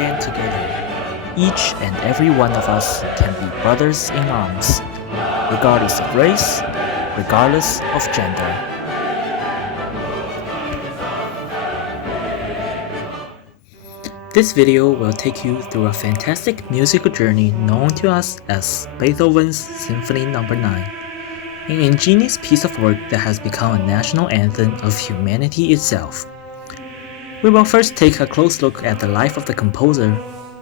stand together. Each and every one of us can be brothers in arms, regardless of race, regardless of gender. This video will take you through a fantastic musical journey known to us as Beethoven's Symphony No. 9, an ingenious piece of work that has become a national anthem of humanity itself. We will first take a close look at the life of the composer,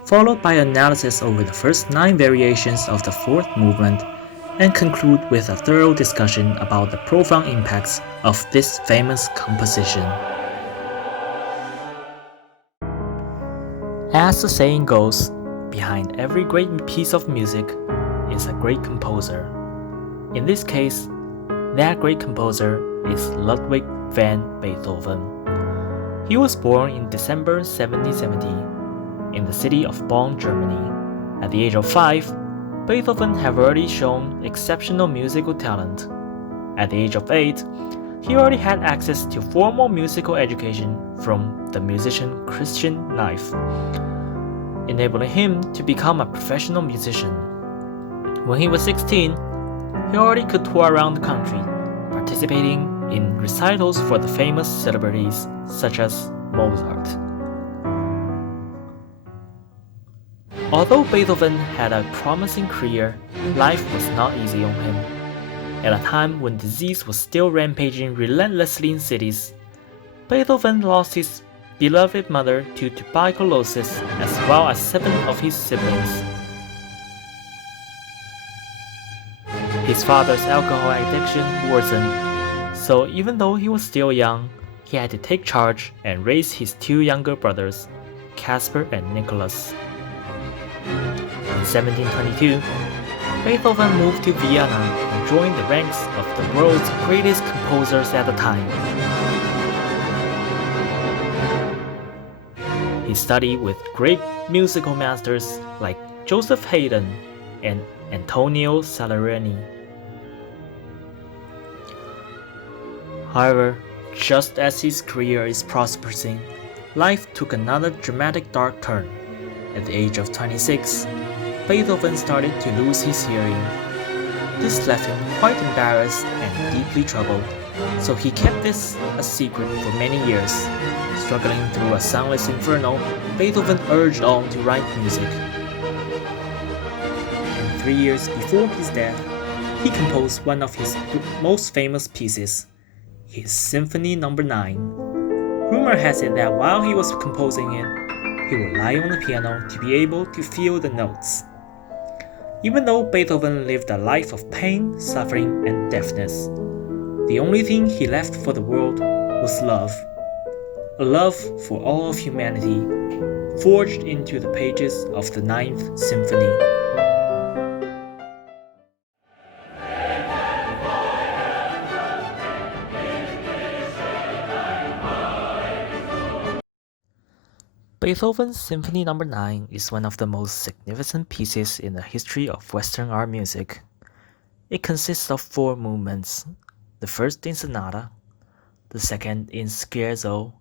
followed by analysis over the first 9 variations of the 4th movement, and conclude with a thorough discussion about the profound impacts of this famous composition. As the saying goes, behind every great piece of music is a great composer. In this case, that great composer is Ludwig van Beethoven. He was born in December 1770 in the city of Bonn, Germany. At the age of 5, Beethoven had already shown exceptional musical talent. At the age of 8, he already had access to formal musical education from the musician Christian Knife, enabling him to become a professional musician. When he was 16, he already could tour around the country, participating in recitals for the famous celebrities such as Mozart. Although Beethoven had a promising career, life was not easy on him. At a time when disease was still rampaging relentlessly in cities, Beethoven lost his beloved mother to tuberculosis as well as 7 of his siblings. His father's alcohol addiction worsened, so even though he was still young, he had to take charge and raise his 2 younger brothers, Caspar and Nicholas. In 1722, Beethoven moved to Vienna and joined the ranks of the world's greatest composers at the time. He studied with great musical masters like Joseph Haydn and Antonio Salieri. However, just as his career is prospering, life took another dramatic dark turn. At the age of 26, Beethoven started to lose his hearing. This left him quite embarrassed and deeply troubled, so he kept this a secret for many years. Struggling through a soundless inferno, Beethoven urged on to write music. And 3 years before his death, he composed one of his most famous pieces, his Symphony No. 9. Rumor has it that while he was composing it, he would lie on the piano to be able to feel the notes. Even though Beethoven lived a life of pain, suffering, and deafness, the only thing he left for the world was love. A love for all of humanity, forged into the pages of the 9th Symphony. Beethoven's Symphony No. 9 is one of the most significant pieces in the history of Western art music. It consists of 4 movements, the first in sonata, the second in scherzo,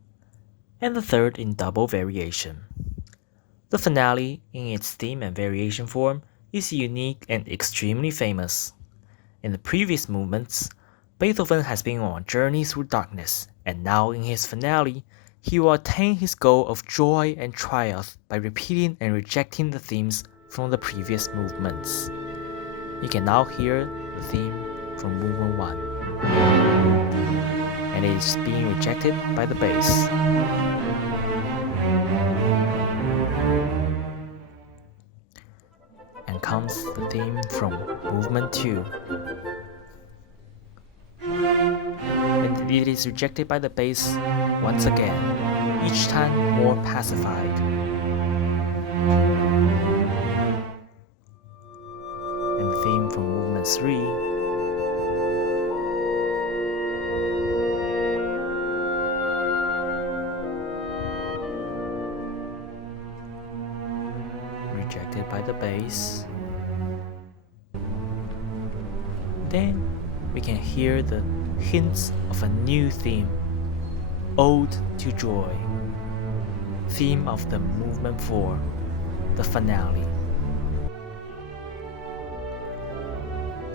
and the third in double variation. The finale, in its theme and variation form, is unique and extremely famous. In the previous movements, Beethoven has been on a journey through darkness, and now in his finale, he will attain his goal of joy and triumph by repeating and rejecting the themes from the previous movements. You can now hear the theme from movement 1, and it is being rejected by the bass. And comes the theme from movement 2. And it is rejected by the bass once again, each time more pacified. And the theme from movement 3. Rejected by the bass. Then we can hear the hints of a new theme, Ode to Joy. theme of the Movement 4, the finale.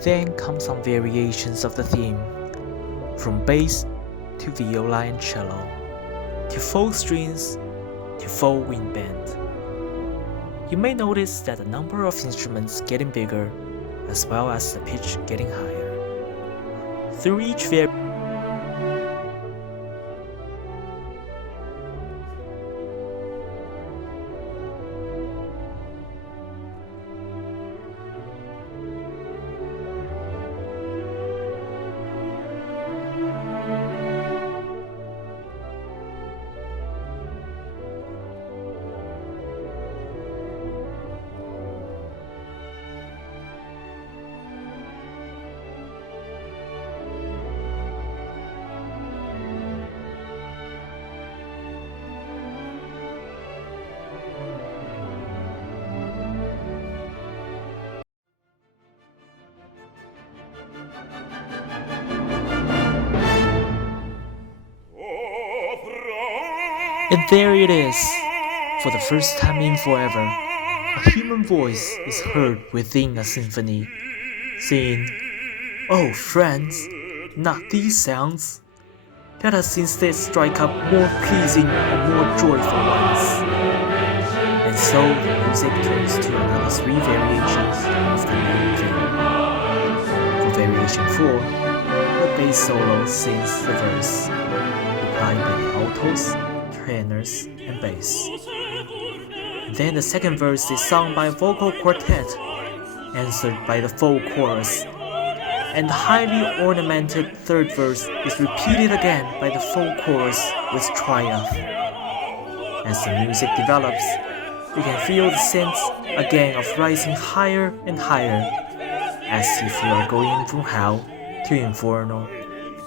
Then come some variations of the theme, from bass to viola and cello, to folk strings to folk wind band. You may notice that the number of instruments getting bigger, as well as the pitch getting higher. Through each variation, and there it is. For the first time in forever, a human voice is heard within a symphony, saying, "Oh friends, not these sounds. Let us instead strike up more pleasing and more joyful ones." And so the music turns to another 3 variations of the main theme. For variation 4, the bass solo sings the verse, replied by the altos, tenors, and bass. Then the second verse is sung by a vocal quartet, answered by the full chorus, and the highly ornamented third verse is repeated again by the full chorus with triumph. As the music develops, you can feel the sense again of rising higher and higher, as if you are going from hell to inferno,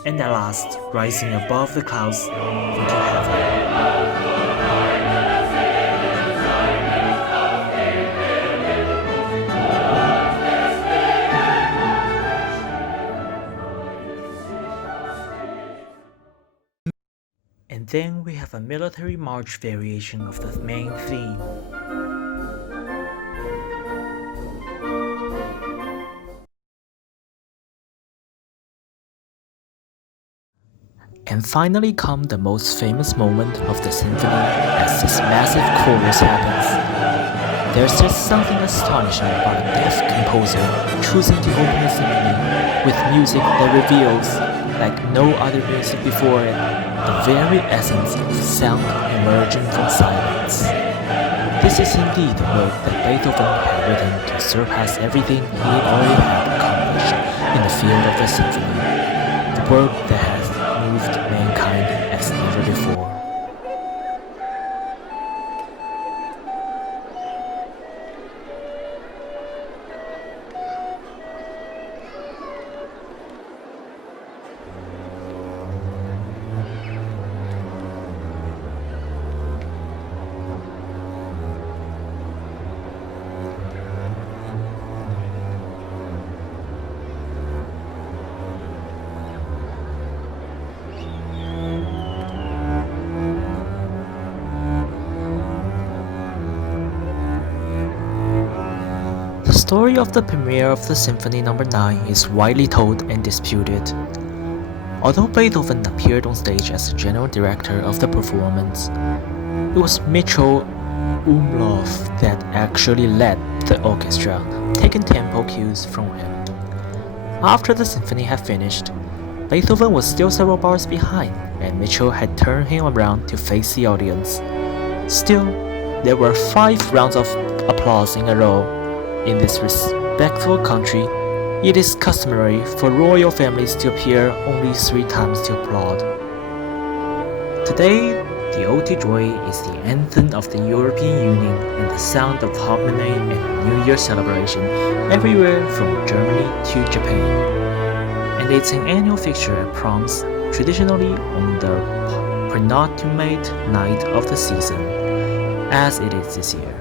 and at last rising above the clouds into heaven. And then we have a military march variation of the main theme. And finally come the most famous moment of the symphony as this massive chorus happens. There's just something astonishing about a deaf composer choosing to open a symphony with music that reveals, like no other music before it, the very essence of sound emerging from silence. This is indeed the work that Beethoven had written to surpass everything he already had accomplished in the field of the symphony, the work that has moved mankind as never before. The story of the premiere of the Symphony No. 9 is widely told and disputed. Although Beethoven appeared on stage as the general director of the performance, it was Mitchell Umlauf that actually led the orchestra, taking tempo cues from him. After the symphony had finished, Beethoven was still several bars behind, and Mitchell had turned him around to face the audience. Still, there were 5 rounds of applause in a row. In this respectful country, it is customary for royal families to appear only 3 times to applaud. Today, the Ode to Joy is the anthem of the European Union and the sound of harmony and New Year celebration everywhere from Germany to Japan. And it's an annual fixture at proms, traditionally on the penultimate night of the season, as it is this year.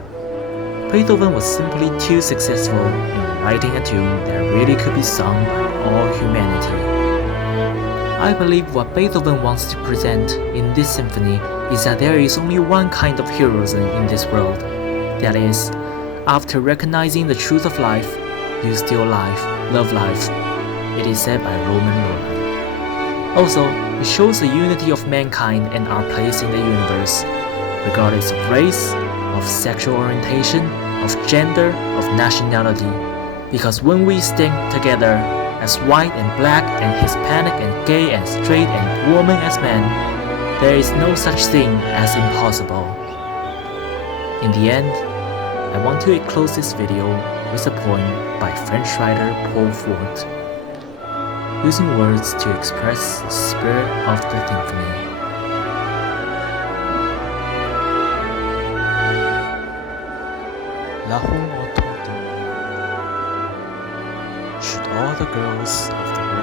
Beethoven was simply too successful in writing a tune that really could be sung by all humanity. I believe what Beethoven wants to present in this symphony is that there is only one kind of heroism in this world. That is, after recognizing the truth of life, you still love life. It is said by Roman Roland. Also, it shows the unity of mankind and our place in the universe, regardless of race, of sexual orientation, of gender, of nationality. Because when we stick together, as white and black and Hispanic and gay and straight and woman as man, there is no such thing as impossible. In the end, I want to close this video with a poem by French writer Paul Fort, using words to express the spirit of the symphony. La roue entendue. Should all the girls of the